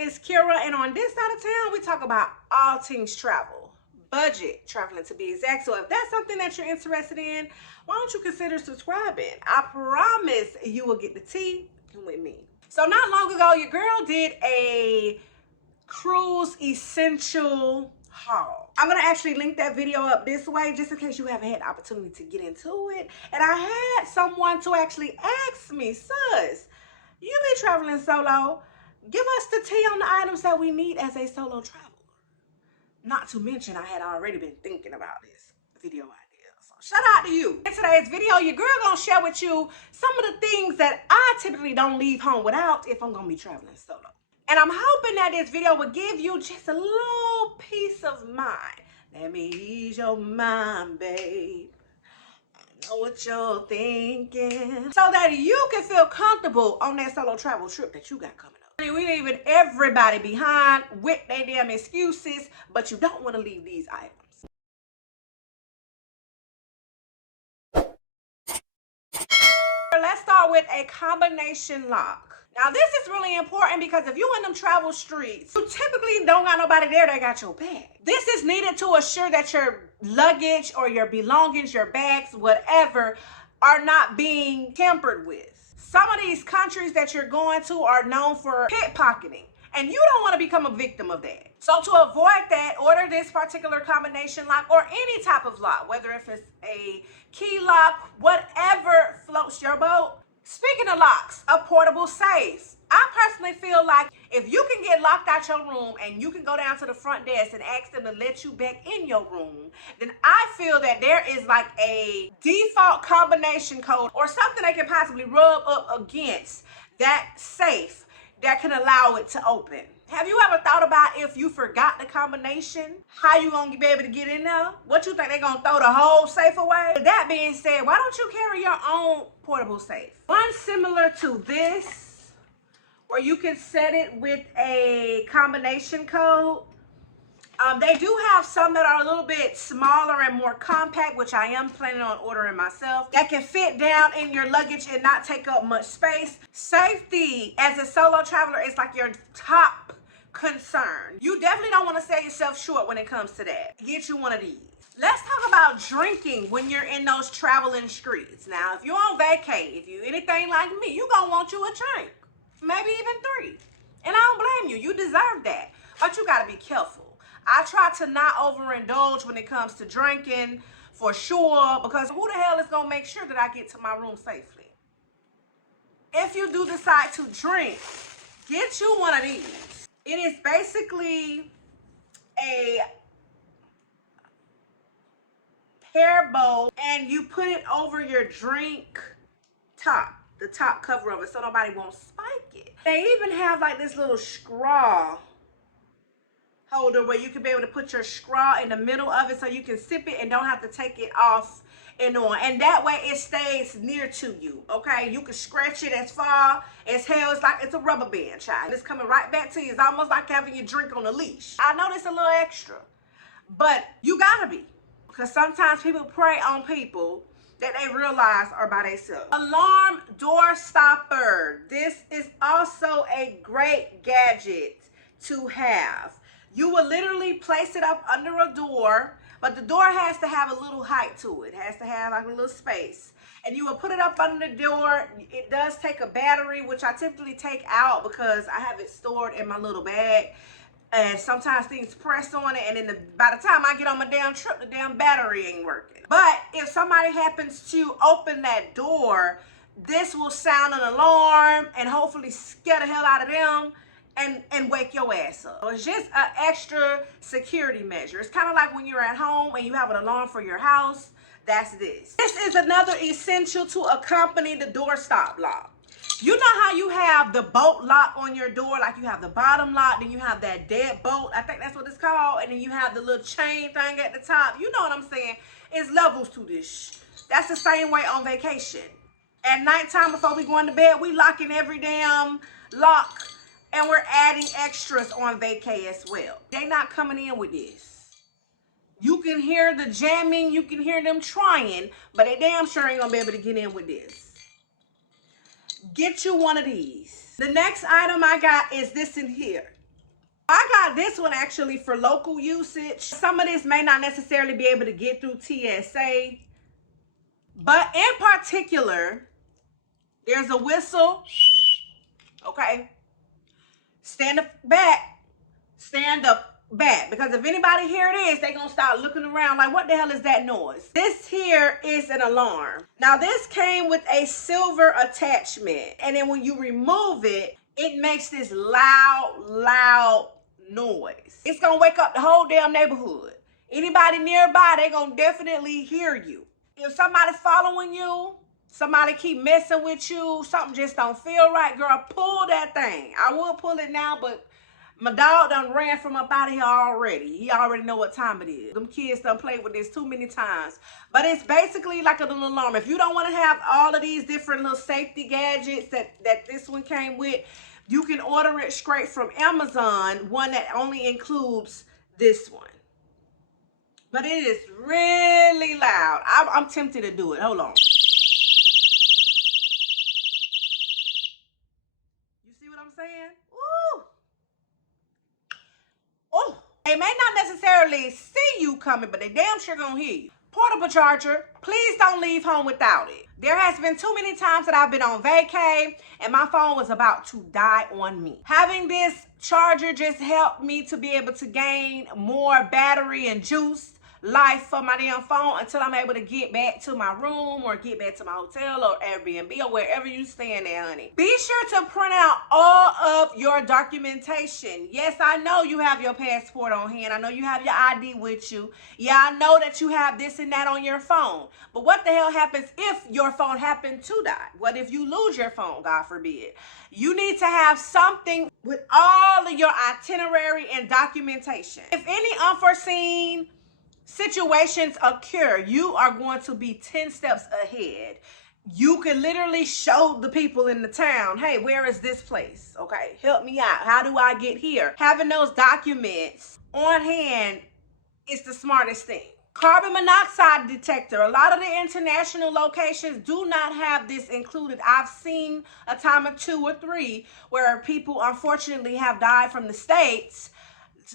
name is Kira, and on this side of town, we talk about all things travel, budget traveling to be exact. So if that's something that you're interested in, why don't you consider subscribing? I promise you will get the tea with me. So not long ago, your girl did a cruise essential haul. I'm gonna actually link that video up this way just in case you haven't had the opportunity to get into it. And I had someone to actually ask me, sis, you be traveling solo, give us the tea on the items that we need as a solo traveler. Not to mention, I had already been thinking about this video idea. So shout out to you. In today's video, your girl gonna share with you some of the things that I typically don't leave home without if I'm gonna be traveling solo. And I'm hoping that this video will give you just a little peace of mind. Let me ease your mind, babe. I know what you're thinking. So that you can feel comfortable on that solo travel trip that you got coming up. I mean, we leaving everybody behind with their damn excuses, but you don't want to leave these items. Let's start with a combination lock. Now, this is really important because if you in them travel streets, you typically don't got nobody there that got your bag. This is needed to assure that your luggage or your belongings, your bags, whatever, are not being tampered with. Some of these countries that you're going to are known for pickpocketing, and you don't want to become a victim of that. So to avoid that, order this particular combination lock or any type of lock, whether if it's a key lock, whatever floats your boat. Speaking of locks, a portable safe. I personally feel like if you can get locked out your room and you can go down to the front desk and ask them to let you back in your room, then I feel that there is like a default combination code or something they can possibly rub up against that safe that can allow it to open. Have you ever thought about if you forgot the combination, how you gonna be able to get in there? What you think, they gonna throw the whole safe away? With that being said, why don't you carry your own portable safe? One similar to this, where you can set it with a combination code. They do have some that are a little bit smaller and more compact, which I am planning on ordering myself, that can fit down in your luggage and not take up much space. Safety as a solo traveler is like your top concern. You definitely don't want to sell yourself short when it comes to that. Get you one of these. Let's talk about drinking when you're in those traveling streets. Now, if you're on vacay, if you're anything like me, you're going to want you a drink. Maybe even 3. And I don't blame you. You deserve that. But you got to be careful. I try to not overindulge when it comes to drinking, for sure, because who the hell is going to make sure that I get to my room safely? If you do decide to drink, get you one of these. It is basically a hair bowl, and you put it over your drink top, the top cover of it, so nobody won't spike it. They even have like this little straw holder where you can be able to put your straw in the middle of it so you can sip it and don't have to take it off and on. And that way it stays near to you, okay? You can scratch it as far as hell. It's like it's a rubber band, child. It's coming right back to you. It's almost like having your drink on a leash. I know it's a little extra, but you gotta be. Because sometimes people prey on people that they realize are by themselves. Alarm door stopper. This is also a great gadget to have. You will literally place it up under a door, but the door has to have a little height to it. It has to have like a little space. And you will put it up under the door. It does take a battery, which I typically take out because I have it stored in my little bag. And sometimes things press on it, and then by the time I get on my damn trip, the damn battery ain't working. But if somebody happens to open that door, this will sound an alarm and hopefully scare the hell out of them and wake your ass up. So it's just an extra security measure. It's kind of like when you're at home and you have an alarm for your house. That's this. This is another essential to accompany the doorstop lock. You know how you have the bolt lock on your door, like you have the bottom lock, then you have that deadbolt, I think that's what it's called, and then you have the little chain thing at the top. You know what I'm saying? It's levels to this. That's the same way on vacation. At nighttime before we go into bed, we locking every damn lock, and we're adding extras on vacay as well. They not coming in with this. You can hear the jamming, you can hear them trying, but they damn sure ain't gonna be able to get in with this. Get you one of these. The next item I got is this in here. I got this one actually for local usage. Some of this may not necessarily be able to get through TSA, but in particular, there's a whistle, okay? Stand up back, because if anybody hear this, they gonna start looking around like, what the hell is that noise? This here is an alarm. Now this came with a silver attachment, and then when you remove it, it makes this loud noise. It's gonna wake up the whole damn neighborhood. Anybody nearby, they gonna definitely hear you. If somebody's following you, somebody keep messing with you, something just don't feel right, girl, pull that thing. I would pull it now, but my dog done ran from up out of here already. He already know what time it is. Them kids done played with this too many times. But it's basically like a little alarm. If you don't want to have all of these different little safety gadgets that this one came with, you can order it straight from Amazon, one that only includes this one. But it is really loud. I'm tempted to do it. Hold on. You see what I'm saying? Ooh. Oh, they may not necessarily see you coming, but they damn sure gonna hear you. Portable charger, please don't leave home without it. There has been too many times that I've been on vacay and my phone was about to die on me. Having this charger just helped me to be able to gain more battery and juice life for my damn phone until I'm able to get back to my room or get back to my hotel or Airbnb or wherever you staying there, honey. Be sure to print out all of your documentation. Yes, I know you have your passport on hand. I know you have your ID with you. Yeah, I know that you have this and that on your phone. But what the hell happens if your phone happened to die? What if you lose your phone, God forbid? You need to have something with all of your itinerary and documentation. If any unforeseen situations occur, you are going to be 10 steps ahead. You can literally show the people in the town, hey, where is this place? Okay, help me out. How do I get here? Having those documents on hand is the smartest thing. Carbon monoxide detector. A lot of the international locations do not have this included. I've seen a time or 2 or 3 where people unfortunately have died from the States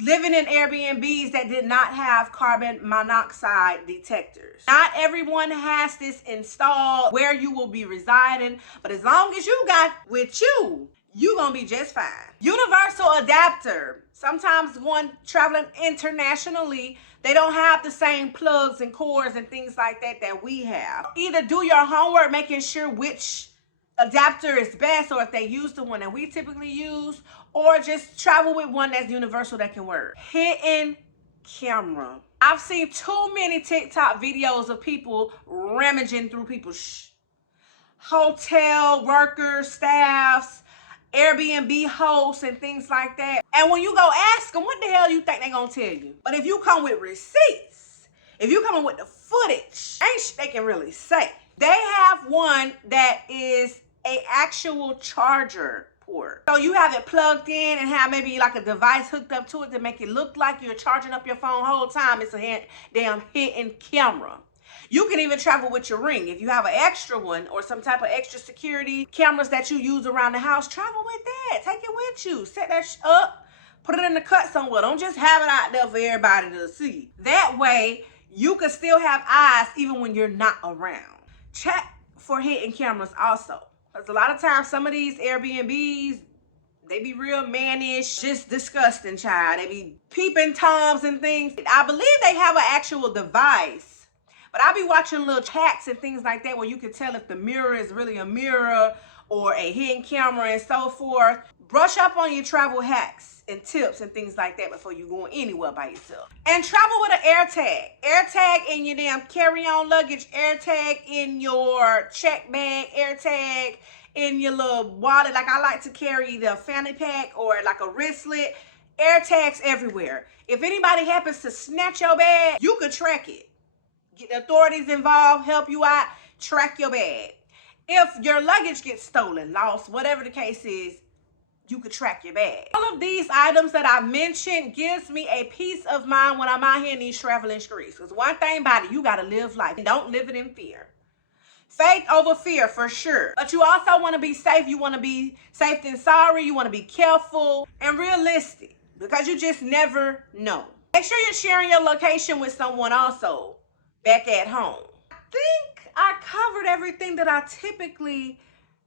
living in Airbnbs that did not have carbon monoxide detectors. Not everyone has this installed where you will be residing, but as long as you got with you, you're gonna be just fine. Universal adapter. Sometimes when traveling internationally, they don't have the same plugs and cords and things like that we have. Either do your homework making sure which adapter is best, or if they use the one that we typically use, or just travel with one that's universal that can work. Hidden camera. I've seen too many TikTok videos of people rummaging through people's hotel workers, staffs, Airbnb hosts, and things like that. And when you go ask them, what the hell you think they're gonna tell you? But if you come with receipts, if you come with the footage, ain't shit they can really say. They have one that is an actual charger port. So you have it plugged in and have maybe like a device hooked up to it to make it look like you're charging up your phone whole time. It's a damn hidden camera. You can even travel with your Ring. If you have an extra one or some type of extra security cameras that you use around the house, travel with that. Take it with you. Set that up, put it in the cut somewhere. Don't just have it out there for everybody to see. That way, you can still have eyes even when you're not around. Check for hidden cameras also. Because a lot of times, some of these Airbnbs, they be real mannish, just disgusting, child. They be peeping Toms and things. I believe they have an actual device. But I be watching little chats and things like that where you can tell if the mirror is really a mirror or a hidden camera and so forth. Brush up on your travel hacks and tips and things like that before you go anywhere by yourself. And travel with an AirTag. AirTag in your damn carry-on luggage, AirTag in your check bag, AirTag in your little wallet. Like I like to carry the fanny pack or like a wristlet. AirTags everywhere. If anybody happens to snatch your bag, you could track it. Get the authorities involved, help you out, track your bag. If your luggage gets stolen, lost, whatever the case is, you could track your bag. All of these items that I mentioned gives me a peace of mind when I'm out here in these traveling streets. Because one thing about it, you got to live life and don't live it in fear. Faith over fear for sure. But you also want to be safe. You want to be safe than sorry. You want to be careful and realistic. because you just never know. Make sure you're sharing your location with someone also back at home. I think I covered everything that I typically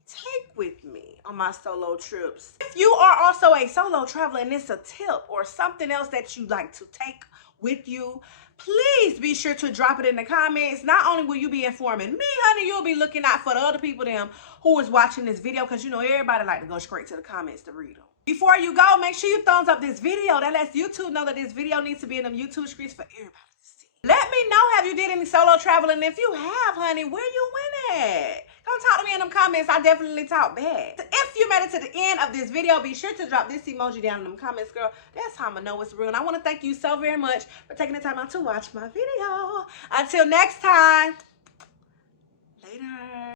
take with me on my solo trips. If you are also a solo traveler and it's a tip or something else that you like to take with you, please be sure to drop it in the comments. Not only will you be informing me, honey, you'll be looking out for the other people them who is watching this video, because you know everybody like to go straight to the comments to read them. Before you go, make sure you thumbs up this video. That lets YouTube know that this video needs to be in them YouTube streets for everybody to see. Let me know, have you did any solo traveling? If you have, honey, where you went at? Come talk to me in them comments. I definitely talk back. If you made it to the end of this video, be sure to drop this emoji down in them comments, girl. That's how I'm gonna know it's real. And I want to thank you so very much for taking the time out to watch my video. Until next time, later.